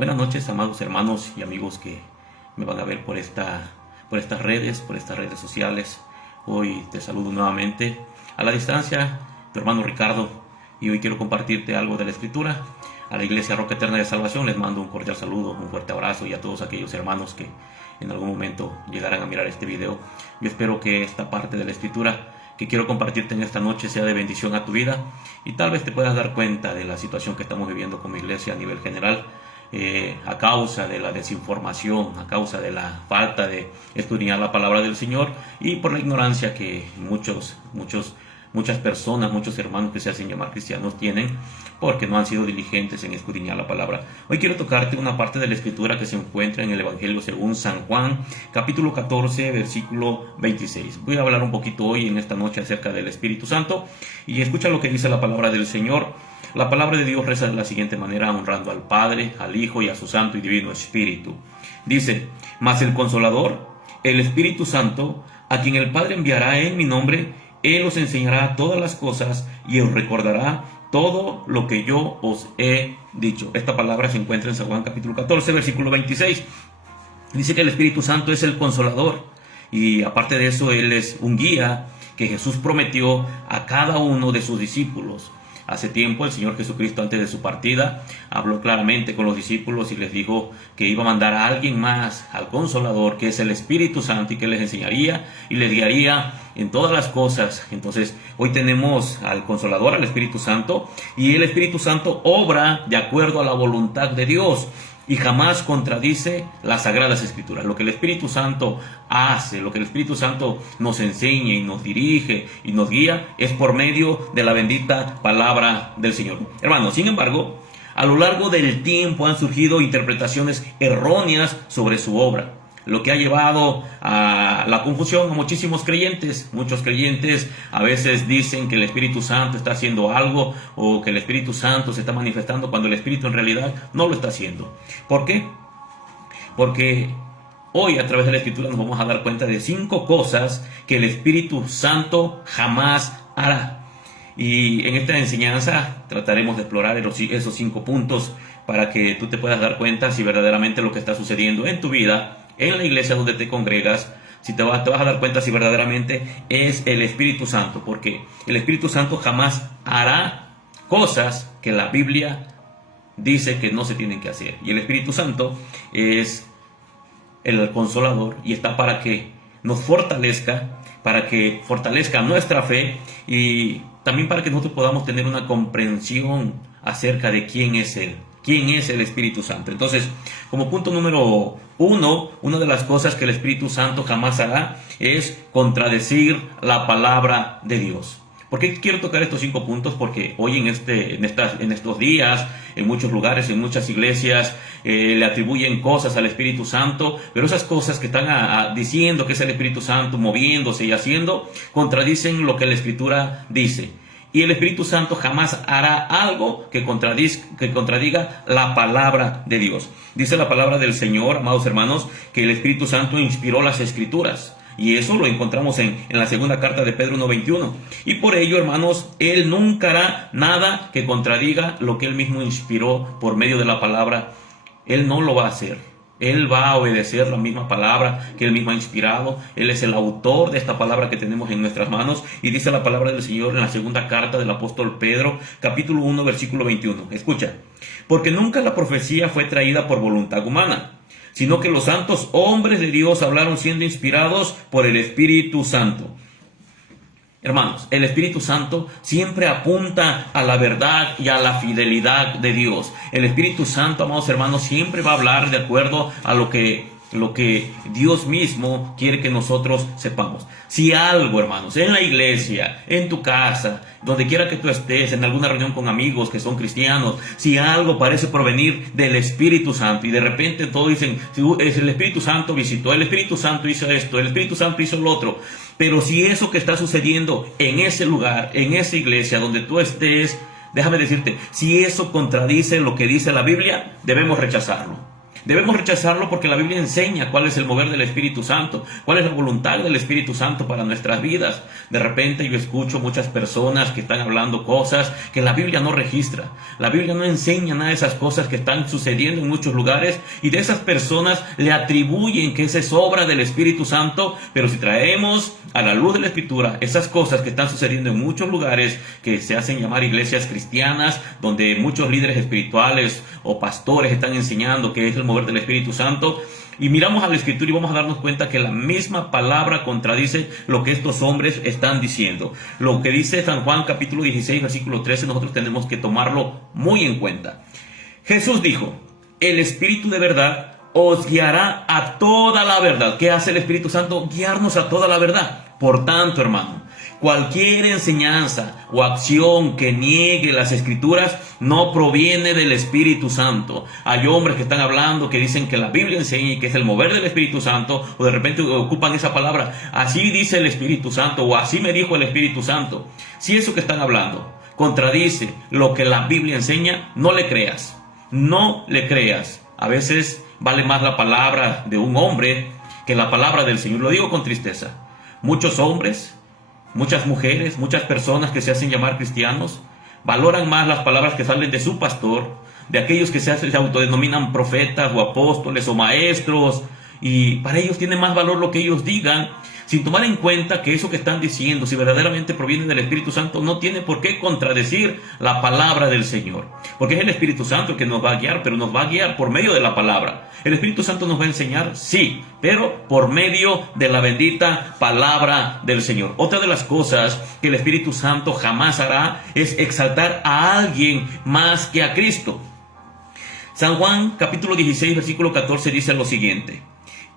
Buenas noches, amados hermanos y amigos que me van a ver por estas redes sociales. Hoy te saludo nuevamente a la distancia, tu hermano Ricardo, y hoy quiero compartirte algo de la Escritura. A la Iglesia Roca Eterna de Salvación les mando un cordial saludo, un fuerte abrazo, y a todos aquellos hermanos que en algún momento llegarán a mirar este video. Yo espero que esta parte de la Escritura que quiero compartirte en esta noche sea de bendición a tu vida, y tal vez te puedas dar cuenta de la situación que estamos viviendo como iglesia a nivel general, a causa de la desinformación, a causa de la falta de escudriñar la palabra del Señor, y por la ignorancia que muchas personas, muchos hermanos que se hacen llamar cristianos tienen, porque no han sido diligentes en escudriñar la palabra. Hoy quiero tocarte una parte de la Escritura que se encuentra en el Evangelio según San Juan, capítulo 14, versículo 26. Voy a hablar un poquito hoy en esta noche acerca del Espíritu Santo, y escucha lo que dice la palabra del Señor. La palabra de Dios reza de la siguiente manera, honrando al Padre, al Hijo y a su Santo y Divino Espíritu. Dice: mas el Consolador, el Espíritu Santo, a quien el Padre enviará en mi nombre, Él os enseñará todas las cosas y os recordará todo lo que yo os he dicho. Esta palabra se encuentra en San Juan capítulo 14, versículo 26. Dice que el Espíritu Santo es el Consolador, y aparte de eso, Él es un guía que Jesús prometió a cada uno de sus discípulos. Hace tiempo el Señor Jesucristo, antes de su partida, habló claramente con los discípulos y les dijo que iba a mandar a alguien más, al Consolador, que es el Espíritu Santo, y que les enseñaría y les guiaría en todas las cosas. Entonces, hoy tenemos al Consolador, al Espíritu Santo, y el Espíritu Santo obra de acuerdo a la voluntad de Dios y jamás contradice las Sagradas Escrituras. Lo que el Espíritu Santo hace, lo que el Espíritu Santo nos enseña y nos dirige y nos guía, es por medio de la bendita palabra del Señor. Hermanos, sin embargo, a lo largo del tiempo han surgido interpretaciones erróneas sobre su obra, lo que ha llevado a la confusión a muchísimos creyentes. Muchos creyentes a veces dicen que el Espíritu Santo está haciendo algo, o que el Espíritu Santo se está manifestando, cuando el Espíritu en realidad no lo está haciendo. ¿Por qué? Porque hoy, a través de la Escritura, nos vamos a dar cuenta de 5 cosas que el Espíritu Santo jamás hará. Y en esta enseñanza trataremos de explorar esos 5 puntos para que tú te puedas dar cuenta si verdaderamente lo que está sucediendo en tu vida, en la iglesia donde te congregas, si te vas a dar cuenta si verdaderamente es el Espíritu Santo, porque el Espíritu Santo jamás hará cosas que la Biblia dice que no se tienen que hacer. Y el Espíritu Santo es el Consolador, y está para que nos fortalezca, para que fortalezca nuestra fe, y también para que nosotros podamos tener una comprensión acerca de quién es Él. ¿Quién es el Espíritu Santo? Entonces, como punto número 1, una de las cosas que el Espíritu Santo jamás hará es contradecir la palabra de Dios. ¿Por qué quiero tocar estos 5 puntos? Porque hoy en estos días, en muchos lugares, en muchas iglesias, le atribuyen cosas al Espíritu Santo, pero esas cosas que están diciendo que es el Espíritu Santo moviéndose y haciendo, contradicen lo que la Escritura dice. Y el Espíritu Santo jamás hará algo que contradiga la palabra de Dios. Dice la palabra del Señor, amados hermanos, que el Espíritu Santo inspiró las Escrituras. Y eso lo encontramos en la segunda carta de Pedro 1:21. Y por ello, hermanos, Él nunca hará nada que contradiga lo que Él mismo inspiró por medio de la palabra. Él no lo va a hacer. Él va a obedecer la misma palabra que Él mismo ha inspirado. Él es el autor de esta palabra que tenemos en nuestras manos. Y dice la palabra del Señor en la segunda carta del apóstol Pedro, capítulo 1, versículo 21. Escucha: porque nunca la profecía fue traída por voluntad humana, sino que los santos hombres de Dios hablaron siendo inspirados por el Espíritu Santo. Hermanos, el Espíritu Santo siempre apunta a la verdad y a la fidelidad de Dios. El Espíritu Santo, amados hermanos, siempre va a hablar de acuerdo a lo que Dios mismo quiere que nosotros sepamos. Si algo, hermanos, en la iglesia, en tu casa, donde quiera que tú estés, en alguna reunión con amigos que son cristianos, si algo parece provenir del Espíritu Santo, y de repente todos dicen: es el Espíritu Santo visitó, el Espíritu Santo hizo esto, el Espíritu Santo hizo lo otro. Pero si eso que está sucediendo en ese lugar, en esa iglesia donde tú estés, déjame decirte, si eso contradice lo que dice la Biblia, debemos rechazarlo. Debemos rechazarlo porque la Biblia enseña cuál es el mover del Espíritu Santo, cuál es la voluntad del Espíritu Santo para nuestras vidas. De repente yo escucho muchas personas que están hablando cosas que la Biblia no registra. La Biblia no enseña nada de esas cosas que están sucediendo en muchos lugares, y de esas personas le atribuyen que esa es obra del Espíritu Santo. Pero si traemos a la luz de la Escritura esas cosas que están sucediendo en muchos lugares que se hacen llamar iglesias cristianas, donde muchos líderes espirituales o pastores están enseñando que es el mover del Espíritu Santo, y miramos a la Escritura y vamos a darnos cuenta que la misma palabra contradice lo que estos hombres están diciendo. Lo que dice San Juan capítulo 16 versículo 13, nosotros tenemos que tomarlo muy en cuenta. Jesús dijo: el Espíritu de verdad os guiará a toda la verdad. ¿Qué hace el Espíritu Santo? Guiarnos a toda la verdad. Por tanto, hermano, cualquier enseñanza o acción que niegue las Escrituras no proviene del Espíritu Santo. Hay hombres que están hablando, que dicen que la Biblia enseña y que es el mover del Espíritu Santo, o de repente ocupan esa palabra: así dice el Espíritu Santo, o así me dijo el Espíritu Santo. Si eso que están hablando contradice lo que la Biblia enseña, no le creas. No le creas. A veces vale más la palabra de un hombre que la palabra del Señor. Lo digo con tristeza. Muchos hombres, muchas mujeres, muchas personas que se hacen llamar cristianos valoran más las palabras que salen de su pastor, de aquellos que se autodenominan profetas o apóstoles o maestros, y para ellos tiene más valor lo que ellos digan, sin tomar en cuenta que eso que están diciendo, si verdaderamente proviene del Espíritu Santo, no tiene por qué contradecir la palabra del Señor, porque es el Espíritu Santo el que nos va a guiar, pero nos va a guiar por medio de la palabra. El Espíritu Santo nos va a enseñar, sí, pero por medio de la bendita palabra del Señor. Otra de las cosas que el Espíritu Santo jamás hará es exaltar a alguien más que a Cristo. San Juan capítulo 16 versículo 14 dice lo siguiente: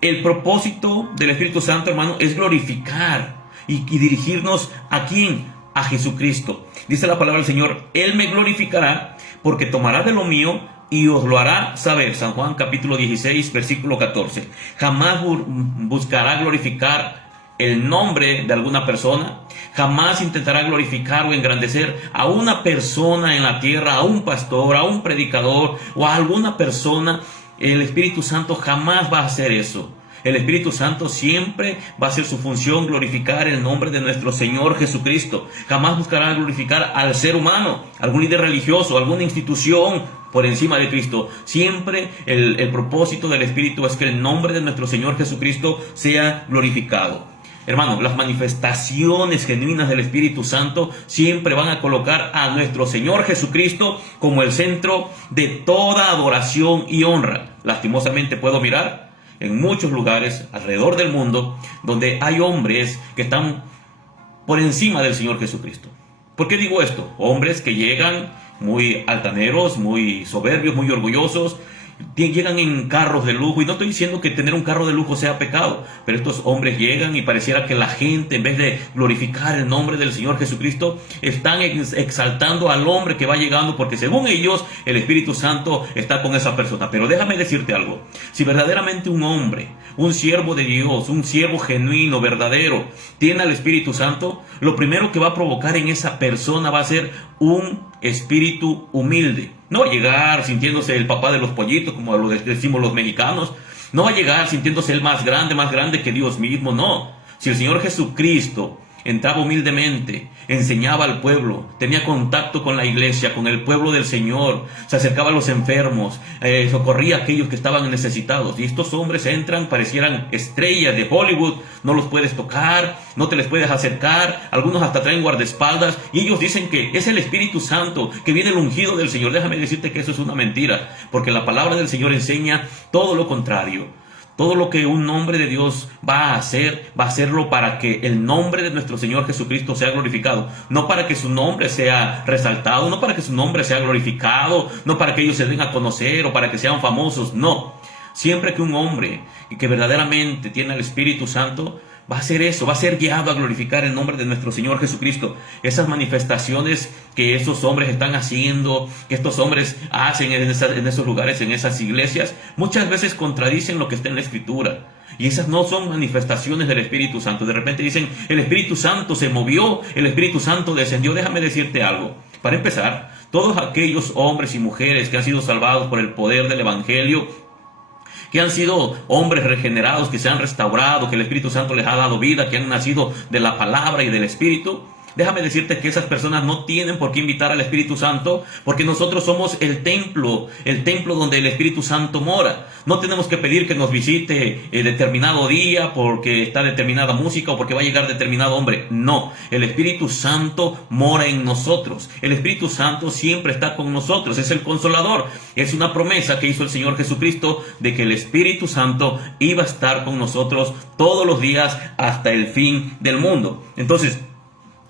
el propósito del Espíritu Santo, hermano, es glorificar y dirigirnos ¿a quién? A Jesucristo. Dice la palabra del Señor: Él me glorificará porque tomará de lo mío y os lo hará saber. San Juan capítulo 16 versículo 14. Jamás buscará glorificar el nombre de alguna persona. Jamás intentará glorificar o engrandecer a una persona en la tierra, a un pastor, a un predicador o a alguna persona. El Espíritu Santo jamás va a hacer eso. El Espíritu Santo siempre va a hacer su función glorificar el nombre de nuestro Señor Jesucristo. Jamás buscará glorificar al ser humano, algún líder religioso, alguna institución por encima de Cristo. Siempre el propósito del Espíritu es que el nombre de nuestro Señor Jesucristo sea glorificado. Hermano, las manifestaciones genuinas del Espíritu Santo siempre van a colocar a nuestro Señor Jesucristo como el centro de toda adoración y honra. Lastimosamente puedo mirar en muchos lugares alrededor del mundo donde hay hombres que están por encima del Señor Jesucristo. ¿Por qué digo esto? Hombres que llegan muy altaneros, muy soberbios, muy orgullosos, llegan en carros de lujo, y no estoy diciendo que tener un carro de lujo sea pecado, pero estos hombres llegan y pareciera que la gente, en vez de glorificar el nombre del Señor Jesucristo, están exaltando al hombre que va llegando, porque según ellos el Espíritu Santo está con esa persona. Pero déjame decirte algo: si verdaderamente un hombre, un siervo de Dios, un siervo genuino, verdadero, tiene al Espíritu Santo, lo primero que va a provocar en esa persona va a ser un espíritu humilde. No va a llegar sintiéndose el papá de los pollitos, como lo decimos los mexicanos. No va a llegar sintiéndose el más grande que Dios mismo, no. Si el Señor Jesucristo entraba humildemente, enseñaba al pueblo, tenía contacto con la iglesia, con el pueblo del Señor, se acercaba a los enfermos, socorría a aquellos que estaban necesitados. Y estos hombres entran, parecieran estrellas de Hollywood, no los puedes tocar, no te les puedes acercar, algunos hasta traen guardaespaldas, y ellos dicen que es el Espíritu Santo, que viene el ungido del Señor. Déjame decirte que eso es una mentira, porque la palabra del Señor enseña todo lo contrario. Todo lo que un hombre de Dios va a hacer, va a hacerlo para que el nombre de nuestro Señor Jesucristo sea glorificado. No para que su nombre sea resaltado, no para que su nombre sea glorificado, no para que ellos se den a conocer o para que sean famosos, no. Siempre que un hombre que verdaderamente tiene el Espíritu Santo va a hacer eso, va a ser guiado a glorificar el nombre de nuestro Señor Jesucristo. Esas manifestaciones que esos hombres están haciendo, que estos hombres hacen en esos lugares, en esas iglesias, muchas veces contradicen lo que está en la Escritura. Y esas no son manifestaciones del Espíritu Santo. De repente dicen: el Espíritu Santo se movió, el Espíritu Santo descendió. Déjame decirte algo. Para empezar, todos aquellos hombres y mujeres que han sido salvados por el poder del Evangelio que han sido hombres regenerados, que se han restaurado, que el Espíritu Santo les ha dado vida, que han nacido de la palabra y del Espíritu. Déjame decirte que esas personas no tienen por qué invitar al Espíritu Santo, porque nosotros somos el templo donde el Espíritu Santo mora. No tenemos que pedir que nos visite determinado día porque está determinada música o porque va a llegar determinado hombre. No, el Espíritu Santo mora en nosotros. El Espíritu Santo siempre está con nosotros, es el Consolador. Es una promesa que hizo el Señor Jesucristo de que el Espíritu Santo iba a estar con nosotros todos los días hasta el fin del mundo. Entonces,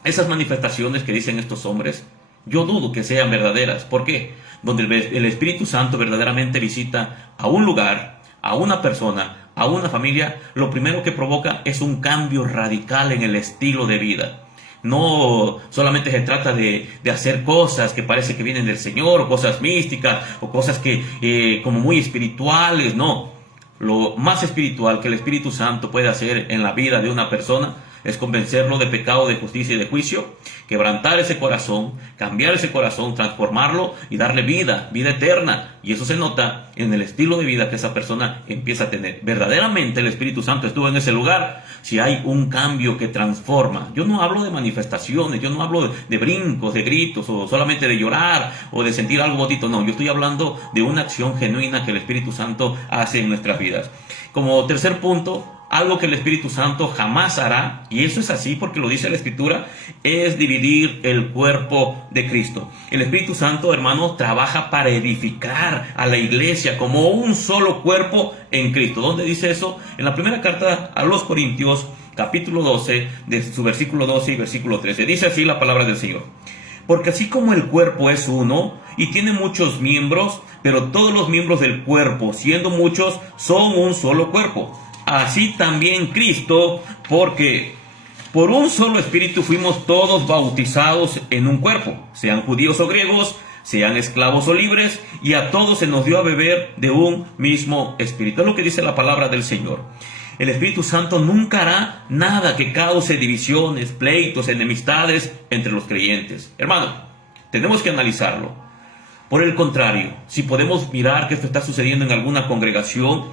esas manifestaciones que dicen estos hombres, yo dudo que sean verdaderas. ¿Por qué? Donde el Espíritu Santo verdaderamente visita a un lugar, a una persona, a una familia, lo primero que provoca es un cambio radical en el estilo de vida. No solamente se trata de hacer cosas que parece que vienen del Señor, o cosas místicas, o cosas que como muy espirituales. No, lo más espiritual que el Espíritu Santo puede hacer en la vida de una persona es convencerlo de pecado, de justicia y de juicio, quebrantar ese corazón, cambiar ese corazón, transformarlo y darle vida eterna. Y eso se nota en el estilo de vida que esa persona empieza a tener. Verdaderamente el Espíritu Santo estuvo en ese lugar si hay un cambio que transforma. Yo no hablo de manifestaciones, yo no hablo de brincos, de gritos, o solamente de llorar o de sentir algo bonito. No, yo estoy hablando de una acción genuina que el Espíritu Santo hace en nuestras vidas. Como tercer punto, algo que el Espíritu Santo jamás hará, y eso es así porque lo dice la Escritura, es dividir el cuerpo de Cristo. El Espíritu Santo, hermano, trabaja para edificar a la iglesia como un solo cuerpo en Cristo. ¿Dónde dice eso? En la primera carta a los Corintios, capítulo 12, de su versículo 12 y versículo 13. Dice así la palabra del Señor. Porque así como el cuerpo es uno y tiene muchos miembros, pero todos los miembros del cuerpo, siendo muchos, son un solo cuerpo. Así también Cristo, porque por un solo Espíritu fuimos todos bautizados en un cuerpo, sean judíos o griegos, sean esclavos o libres, y a todos se nos dio a beber de un mismo Espíritu. Es lo que dice la palabra del Señor. El Espíritu Santo nunca hará nada que cause divisiones, pleitos, enemistades entre los creyentes. Hermano, tenemos que analizarlo. Por el contrario, si podemos mirar que esto está sucediendo en alguna congregación,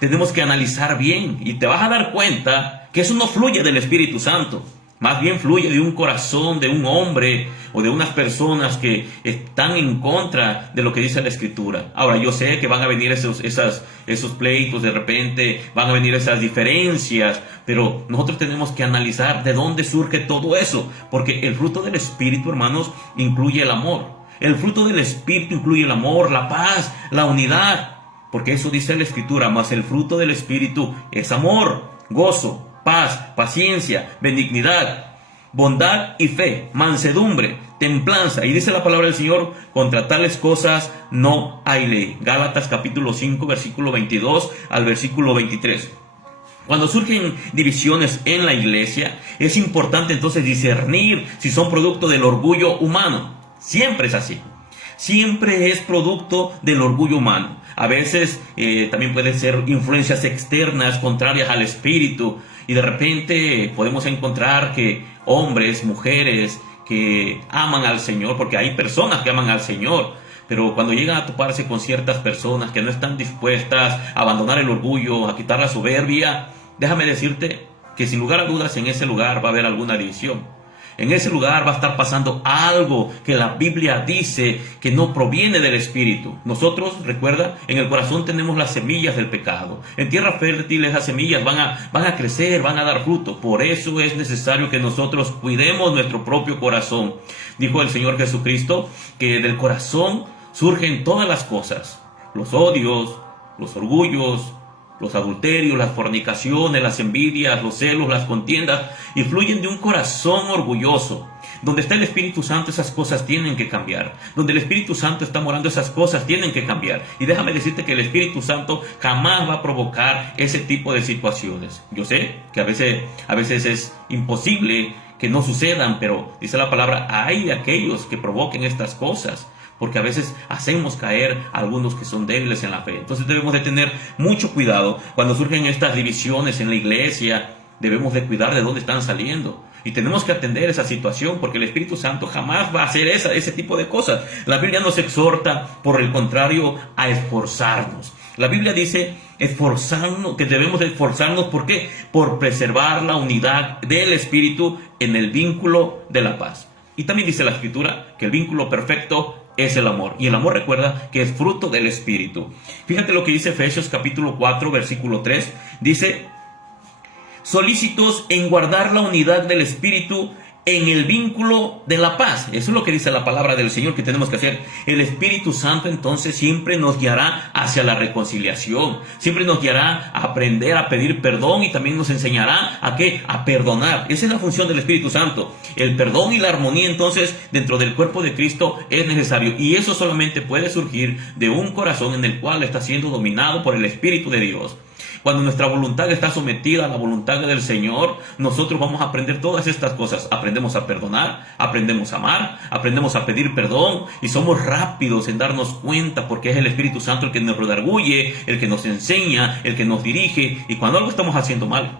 tenemos que analizar bien y te vas a dar cuenta que eso no fluye del Espíritu Santo. Más bien fluye de un corazón, de un hombre o de unas personas que están en contra de lo que dice la Escritura. Ahora, yo sé que van a venir esos pleitos, de repente van a venir esas diferencias, pero nosotros tenemos que analizar de dónde surge todo eso, porque el fruto del Espíritu, hermanos, incluye el amor. El fruto del Espíritu incluye el amor, la paz, la unidad. Porque eso dice la Escritura, mas el fruto del Espíritu es amor, gozo, paz, paciencia, benignidad, bondad y fe, mansedumbre, templanza. Y dice la palabra del Señor, contra tales cosas no hay ley. Gálatas capítulo 5, versículo 22 al versículo 23. Cuando surgen divisiones en la iglesia, es importante entonces discernir si son producto del orgullo humano. Siempre es así. Siempre es producto del orgullo humano. A veces también pueden ser influencias externas contrarias al Espíritu, y de repente podemos encontrar que hombres, mujeres que aman al Señor, porque hay personas que aman al Señor, pero cuando llegan a toparse con ciertas personas que no están dispuestas a abandonar el orgullo, a quitar la soberbia, déjame decirte que sin lugar a dudas en ese lugar va a haber alguna división. En ese lugar va a estar pasando algo que la Biblia dice que no proviene del Espíritu. Nosotros, recuerda, en el corazón tenemos las semillas del pecado. En tierra fértil esas semillas van a crecer, van a dar fruto. Por eso es necesario que nosotros cuidemos nuestro propio corazón. Dijo el Señor Jesucristo que del corazón surgen todas las cosas. Los odios, los orgullos, los adulterios, las fornicaciones, las envidias, los celos, las contiendas, y fluyen de un corazón orgulloso. Donde está el Espíritu Santo, esas cosas tienen que cambiar. Donde el Espíritu Santo está morando, esas cosas tienen que cambiar. Y déjame decirte que el Espíritu Santo jamás va a provocar ese tipo de situaciones. Yo sé que a veces es imposible que no sucedan, pero dice la palabra, hay de aquellos que provoquen estas cosas. Porque a veces hacemos caer a algunos que son débiles en la fe. Entonces debemos de tener mucho cuidado. Cuando surgen estas divisiones en la iglesia, debemos de cuidar de dónde están saliendo. Y tenemos que atender esa situación, porque el Espíritu Santo jamás va a hacer ese tipo de cosas. La Biblia nos exhorta, por el contrario, a esforzarnos. La Biblia dice que debemos esforzarnos, ¿por qué? Por preservar la unidad del Espíritu en el vínculo de la paz. Y también dice la Escritura que el vínculo perfecto es el amor. Y el amor, recuerda, que es fruto del Espíritu. Fíjate lo que dice Efesios capítulo 4, versículo 3. Dice: solícitos en guardar la unidad del Espíritu en el vínculo de la paz. Eso es lo que dice la palabra del Señor que tenemos que hacer. El Espíritu Santo entonces siempre nos guiará hacia la reconciliación. Siempre nos guiará a aprender a pedir perdón y también nos enseñará a ¿qué? A perdonar. Esa es la función del Espíritu Santo. El perdón y la armonía entonces dentro del cuerpo de Cristo es necesario. Y eso solamente puede surgir de un corazón en el cual está siendo dominado por el Espíritu de Dios. Cuando nuestra voluntad está sometida a la voluntad del Señor, nosotros vamos a aprender todas estas cosas. Aprendemos a perdonar, aprendemos a amar, aprendemos a pedir perdón y somos rápidos en darnos cuenta, porque es el Espíritu Santo el que nos redarguye, el que nos enseña, el que nos dirige. Y cuando algo estamos haciendo mal,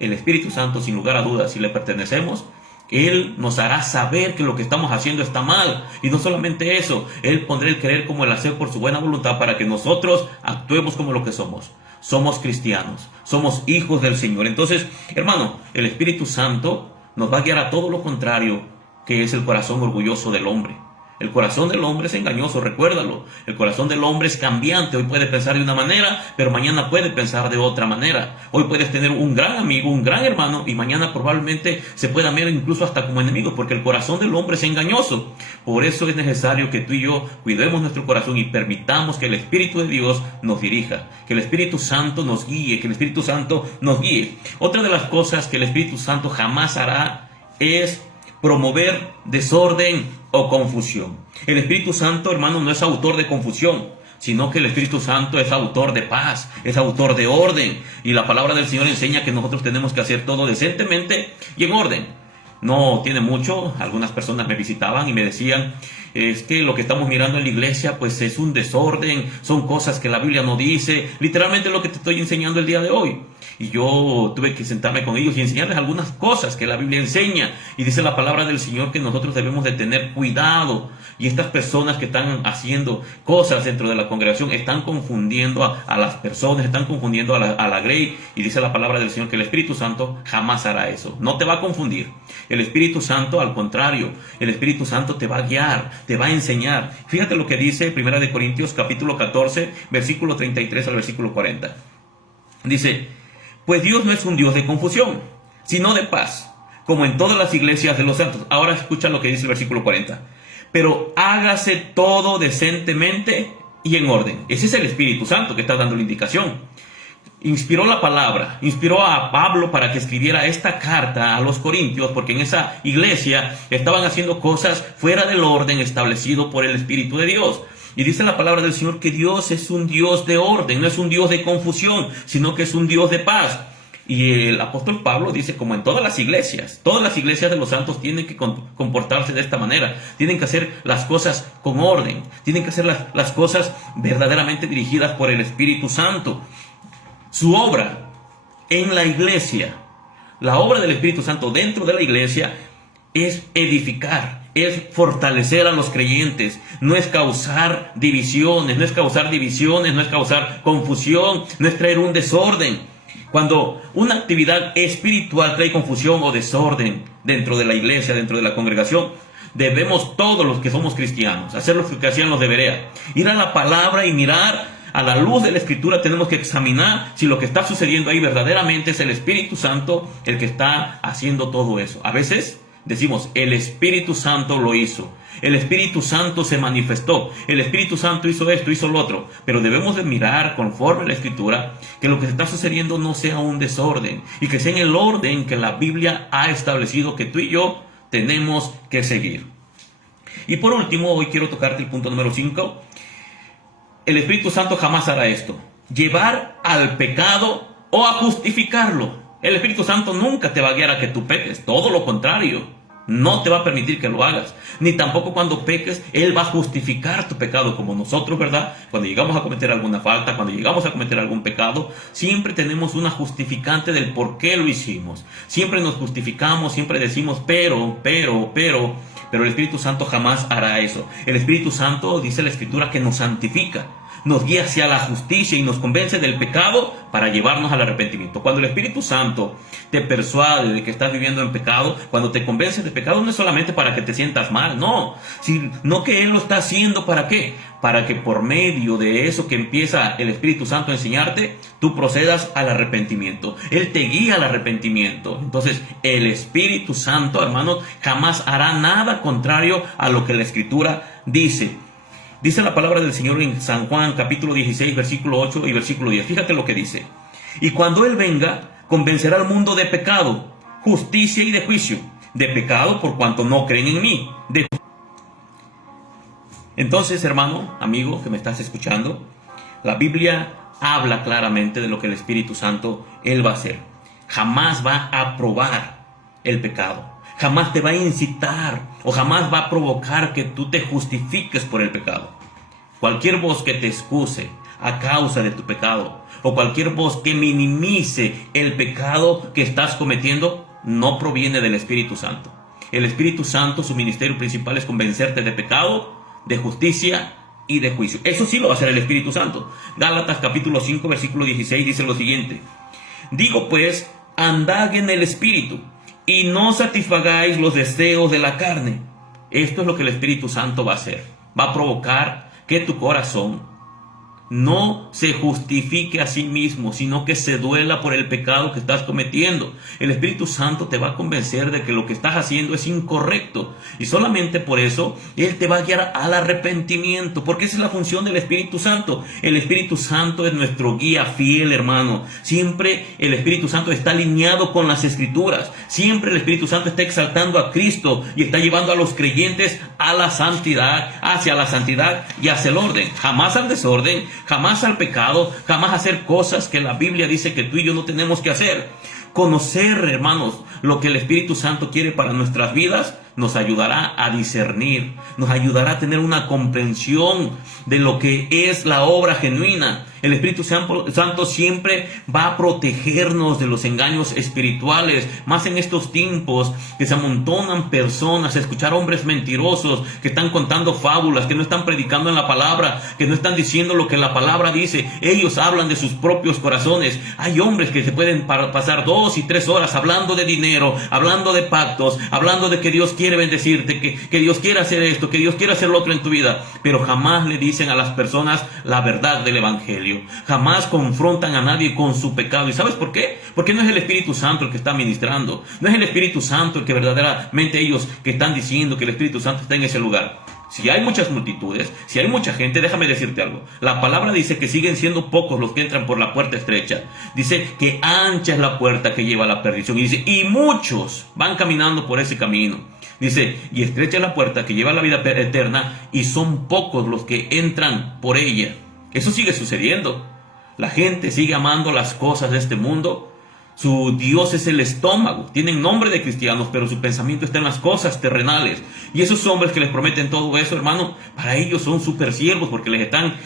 el Espíritu Santo, sin lugar a dudas, si le pertenecemos, Él nos hará saber que lo que estamos haciendo está mal. Y no solamente eso, Él pondrá el querer como el hacer por su buena voluntad para que nosotros actuemos como lo que somos. Somos cristianos, somos hijos del Señor. Entonces, hermano, el Espíritu Santo nos va a guiar a todo lo contrario, que es el corazón orgulloso del hombre. El corazón del hombre es engañoso, recuérdalo. El corazón del hombre es cambiante. Hoy puede pensar de una manera, pero mañana puede pensar de otra manera. Hoy puedes tener un gran amigo, un gran hermano, y mañana probablemente se pueda ver incluso hasta como enemigo, porque el corazón del hombre es engañoso. Por eso es necesario que tú y yo cuidemos nuestro corazón y permitamos que el Espíritu de Dios nos dirija, que el Espíritu Santo nos guíe, que el Espíritu Santo nos guíe. Otra de las cosas que el Espíritu Santo jamás hará es promover desorden o confusión. El Espíritu Santo, hermano, no es autor de confusión, sino que el Espíritu Santo es autor de paz, es autor de orden. Y la palabra del Señor enseña que nosotros tenemos que hacer todo decentemente y en orden. No tiene mucho, algunas personas me visitaban y me decían: es que lo que estamos mirando en la iglesia pues es un desorden, son cosas que la Biblia no dice, literalmente lo que te estoy enseñando el día de hoy. Y yo tuve que sentarme con ellos y enseñarles algunas cosas que la Biblia enseña. Y dice la palabra del Señor que nosotros debemos de tener cuidado. Y estas personas que están haciendo cosas dentro de la congregación están confundiendo a las personas, están confundiendo a la grey. Y dice la palabra del Señor que el Espíritu Santo jamás hará eso. No te va a confundir. El Espíritu Santo, al contrario, el Espíritu Santo te va a guiar, te va a enseñar. Fíjate lo que dice 1 Corintios capítulo 14, versículo 33 al versículo 40. Dice: pues Dios no es un Dios de confusión, sino de paz, como en todas las iglesias de los santos. Ahora escucha lo que dice el versículo 40. Pero hágase todo decentemente y en orden. Ese es el Espíritu Santo que está dando la indicación. Inspiró la palabra, inspiró a Pablo para que escribiera esta carta a los corintios, porque en esa iglesia estaban haciendo cosas fuera del orden establecido por el Espíritu de Dios. Y dice la palabra del Señor que Dios es un Dios de orden, no es un Dios de confusión, sino que es un Dios de paz. Y el apóstol Pablo dice, como en todas las iglesias de los santos tienen que comportarse de esta manera, tienen que hacer las cosas con orden, tienen que hacer las cosas verdaderamente dirigidas por el Espíritu Santo. Su obra en la iglesia, la obra del Espíritu Santo dentro de la iglesia es edificar, es fortalecer a los creyentes, no es causar divisiones, no es causar confusión, no es traer un desorden. Cuando una actividad espiritual trae confusión o desorden dentro de la iglesia, dentro de la congregación, debemos todos los que somos cristianos hacer lo que hacían los de Berea, ir a la palabra y mirar. A la luz de la Escritura tenemos que examinar si lo que está sucediendo ahí verdaderamente es el Espíritu Santo el que está haciendo todo eso. A veces decimos, el Espíritu Santo lo hizo, el Espíritu Santo se manifestó, el Espíritu Santo hizo esto, hizo lo otro. Pero debemos de mirar conforme a la Escritura que lo que está sucediendo no sea un desorden y que sea en el orden que la Biblia ha establecido que tú y yo tenemos que seguir. Y por último, hoy quiero tocarte el punto número 5. El Espíritu Santo jamás hará esto: llevar al pecado o a justificarlo. El Espíritu Santo nunca te va a guiar a que tú peques, todo lo contrario, no te va a permitir que lo hagas. Ni tampoco cuando peques, Él va a justificar tu pecado, como nosotros, ¿verdad? Cuando llegamos a cometer alguna falta, cuando llegamos a cometer algún pecado, siempre tenemos una justificante del por qué lo hicimos. Siempre nos justificamos, siempre decimos pero el Espíritu Santo jamás hará eso. El Espíritu Santo, dice la Escritura, que nos santifica. nos guía hacia la justicia y nos convence del pecado para llevarnos al arrepentimiento. Cuando el Espíritu Santo te persuade de que estás viviendo en pecado, cuando te convence de pecado, no es solamente para que te sientas mal, no, sino que Él lo está haciendo ¿para qué? Para que por medio de eso que empieza el Espíritu Santo a enseñarte, tú procedas al arrepentimiento. Él te guía al arrepentimiento. Entonces, el Espíritu Santo, hermanos, jamás hará nada contrario a lo que la Escritura dice. Dice la palabra del Señor en San Juan, capítulo 16, versículo 8 y versículo 10. Fíjate lo que dice. Y cuando Él venga, convencerá al mundo de pecado, justicia y de juicio. De pecado por cuanto no creen en mí. Entonces, hermano, amigo que me estás escuchando, la Biblia habla claramente de lo que el Espíritu Santo, Él va a hacer. Jamás va a aprobar el pecado. Jamás te va a incitar o jamás va a provocar que tú te justifiques por el pecado. Cualquier voz que te excuse a causa de tu pecado o cualquier voz que minimice el pecado que estás cometiendo no proviene del Espíritu Santo. El Espíritu Santo, su ministerio principal es convencerte de pecado, de justicia y de juicio. Eso sí lo va a hacer el Espíritu Santo. Gálatas capítulo 5 versículo 16 dice lo siguiente: digo pues, andad en el Espíritu y no satisfagáis los deseos de la carne. Esto es lo que el Espíritu Santo va a hacer. Va a provocar que tu corazón no se justifique a sí mismo, sino que se duela por el pecado que estás cometiendo. El Espíritu Santo te va a convencer de que lo que estás haciendo es incorrecto. Y solamente por eso Él te va a guiar al arrepentimiento, porque esa es la función del Espíritu Santo. El Espíritu Santo es nuestro guía fiel, hermano. Siempre el Espíritu Santo está alineado con las Escrituras. Siempre el Espíritu Santo está exaltando a Cristo y está llevando a los creyentes a la santidad, hacia la santidad y hacia el orden. Jamás al desorden, jamás al pecado, jamás hacer cosas que la Biblia dice que tú y yo no tenemos que hacer. Conocer, hermanos, lo que el Espíritu Santo quiere para nuestras vidas nos ayudará a discernir, nos ayudará a tener una comprensión de lo que es la obra genuina. El Espíritu Santo siempre va a protegernos de los engaños espirituales, más en estos tiempos que se amontonan personas a escuchar hombres mentirosos que están contando fábulas, que no están predicando en la palabra, que no están diciendo lo que la palabra dice. Ellos hablan de sus propios corazones. Hay hombres que se pueden pasar 2 y 3 horas hablando de dinero, hablando de pactos, hablando de que Dios quiere bendecirte, que Dios quiere hacer esto, que Dios quiere hacer lo otro en tu vida, pero jamás le dicen a las personas la verdad del Evangelio. Jamás confrontan a nadie con su pecado. ¿Y sabes por qué? Porque no es el Espíritu Santo el que está ministrando. No es el Espíritu Santo el que verdaderamente ellos que están diciendo que el Espíritu Santo está en ese lugar. Si hay muchas multitudes, si hay mucha gente, déjame decirte algo. La palabra dice que siguen siendo pocos los que entran por la puerta estrecha. Dice que ancha es la puerta que lleva a la perdición. Y dice, y muchos van caminando por ese camino. Dice, y estrecha es la puerta que lleva a la vida eterna, y son pocos los que entran por ella. Eso sigue sucediendo. La gente sigue amando las cosas de este mundo. Su Dios es el estómago. Tienen nombre de cristianos, pero su pensamiento está en las cosas terrenales. Y esos hombres que les prometen todo eso, hermano, para ellos son super siervos porque les están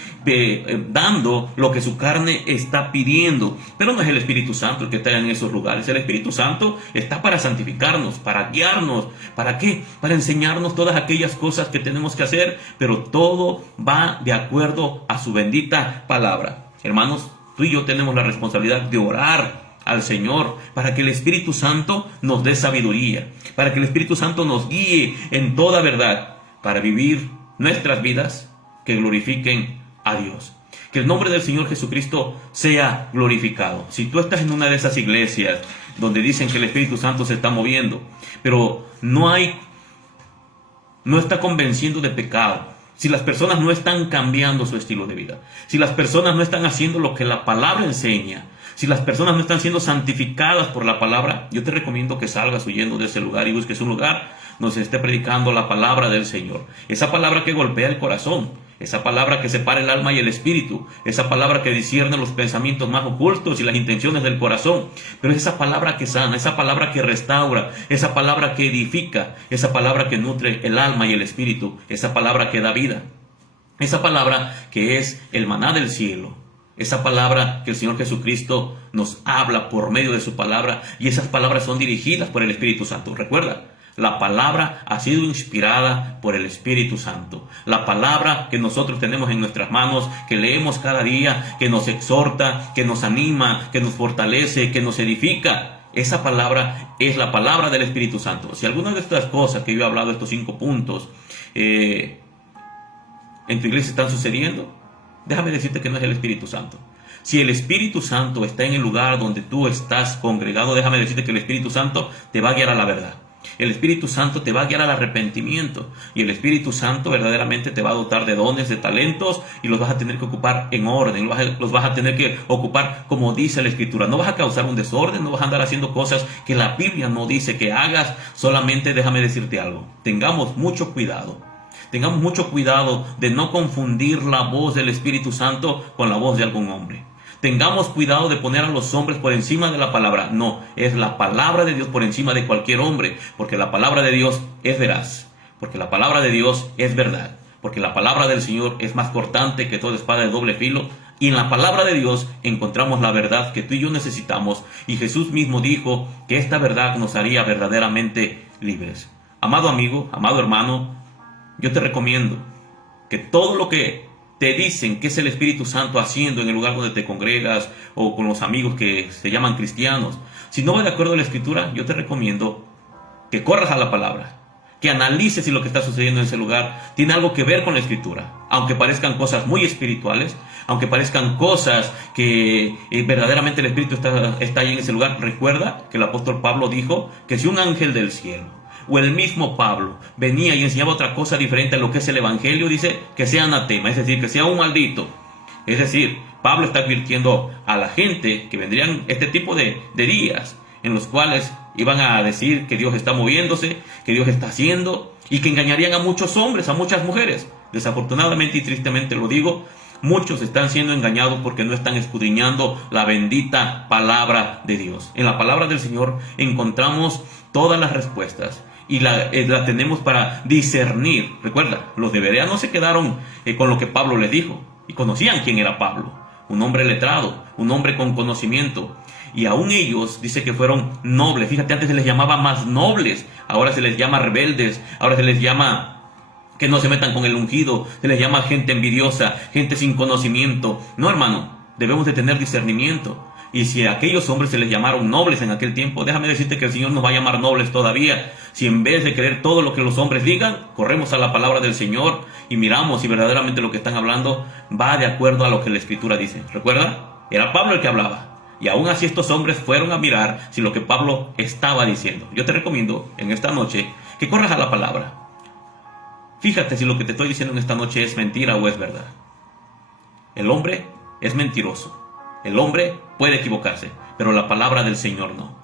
dando lo que su carne está pidiendo. Pero no es el Espíritu Santo el que está en esos lugares. El Espíritu Santo está para santificarnos, para guiarnos. ¿Para qué? Para enseñarnos todas aquellas cosas que tenemos que hacer, pero todo va de acuerdo a su bendita palabra. Hermanos, tú y yo tenemos la responsabilidad de orar al Señor para que el Espíritu Santo nos dé sabiduría, para que el Espíritu Santo nos guíe en toda verdad, para vivir nuestras vidas que glorifiquen a Dios. Que el nombre del Señor Jesucristo sea glorificado. Si tú estás en una de esas iglesias donde dicen que el Espíritu Santo se está moviendo, pero no está convenciendo de pecado, si las personas no están cambiando su estilo de vida, si las personas no están haciendo lo que la palabra enseña, si las personas no están siendo santificadas por la palabra, yo te recomiendo que salgas huyendo de ese lugar y busques un lugar donde se esté predicando la palabra del Señor. Esa palabra que golpea el corazón, esa palabra que separa el alma y el espíritu, esa palabra que discierne los pensamientos más ocultos y las intenciones del corazón. Pero es esa palabra que sana, esa palabra que restaura, esa palabra que edifica, esa palabra que nutre el alma y el espíritu, esa palabra que da vida, esa palabra que es el maná del cielo. Esa palabra que el Señor Jesucristo nos habla por medio de su palabra, y esas palabras son dirigidas por el Espíritu Santo. Recuerda, La palabra ha sido inspirada por el Espíritu Santo. La palabra que nosotros tenemos en nuestras manos, que leemos cada día, que nos exhorta, que nos anima, que nos fortalece, que nos edifica. Esa palabra es la palabra del Espíritu Santo. Si alguna de estas cosas que yo he hablado, estos 5 puntos, en tu iglesia están sucediendo, déjame decirte que no es el Espíritu Santo. Si el Espíritu Santo está en el lugar donde tú estás congregado, déjame decirte que el Espíritu Santo te va a guiar a la verdad. El Espíritu Santo te va a guiar al arrepentimiento, y el Espíritu Santo verdaderamente te va a dotar de dones, de talentos, y los vas a tener que ocupar en orden, los vas a tener que ocupar como dice la Escritura. No vas a causar un desorden, no vas a andar haciendo cosas que la Biblia no dice que hagas. Solamente déjame decirte algo: tengamos mucho cuidado. Tengamos mucho cuidado de no confundir la voz del Espíritu Santo con la voz de algún hombre. Tengamos cuidado de poner a los hombres por encima de la palabra. No, es la palabra de Dios por encima de cualquier hombre, porque la palabra de Dios es veraz, porque la palabra de Dios es verdad, porque la palabra del Señor es más cortante que toda espada de doble filo, y en la palabra de Dios encontramos la verdad que tú y yo necesitamos, y Jesús mismo dijo que esta verdad nos haría verdaderamente libres. Amado amigo, amado hermano, yo te recomiendo que todo lo que te dicen que es el Espíritu Santo haciendo en el lugar donde te congregas o con los amigos que se llaman cristianos, si no va de acuerdo a la Escritura, yo te recomiendo que corras a la palabra, que analices si lo que está sucediendo en ese lugar tiene algo que ver con la Escritura. Aunque parezcan cosas muy espirituales, aunque parezcan cosas que verdaderamente el Espíritu está ahí en ese lugar, recuerda que el apóstol Pablo dijo que si un ángel del cielo o el mismo Pablo venía y enseñaba otra cosa diferente a lo que es el Evangelio, dice que sea anatema, es decir, que sea un maldito. Es decir, Pablo está advirtiendo a la gente que vendrían este tipo de días en los cuales iban a decir que Dios está moviéndose, que Dios está haciendo, y que engañarían a muchos hombres, a muchas mujeres. Desafortunadamente y tristemente lo digo, muchos están siendo engañados porque no están escudriñando la bendita palabra de Dios. En la palabra del Señor encontramos todas las respuestas, y la tenemos para discernir. Recuerda, los de Berea no se quedaron con lo que Pablo les dijo, y conocían quién era Pablo, un hombre letrado, un hombre con conocimiento, y aún ellos dice que fueron nobles. Fíjate, antes se les llamaba más nobles, ahora se les llama rebeldes, ahora se les llama que no se metan con el ungido, se les llama gente envidiosa, gente sin conocimiento. No, hermano, debemos de tener discernimiento. Y si a aquellos hombres se les llamaron nobles en aquel tiempo, déjame decirte que el Señor nos va a llamar nobles todavía. Si en vez de creer todo lo que los hombres digan, corremos a la palabra del Señor y miramos si verdaderamente lo que están hablando va de acuerdo a lo que la Escritura dice. ¿Recuerda? Era Pablo el que hablaba. Y aún así estos hombres fueron a mirar si lo que Pablo estaba diciendo. Yo te recomiendo en esta noche que corras a la palabra. Fíjate si lo que te estoy diciendo en esta noche es mentira o es verdad. El hombre es mentiroso. El hombre puede equivocarse, pero la palabra del Señor no.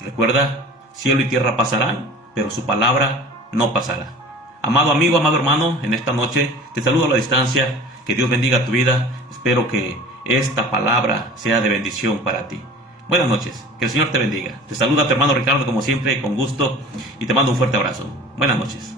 Recuerda, cielo y tierra pasarán, pero su palabra no pasará. Amado amigo, amado hermano, en esta noche te saludo a la distancia. Que Dios bendiga tu vida. Espero que esta palabra sea de bendición para ti. Buenas noches, que el Señor te bendiga. Te saluda tu hermano Ricardo como siempre, con gusto, y te mando un fuerte abrazo. Buenas noches.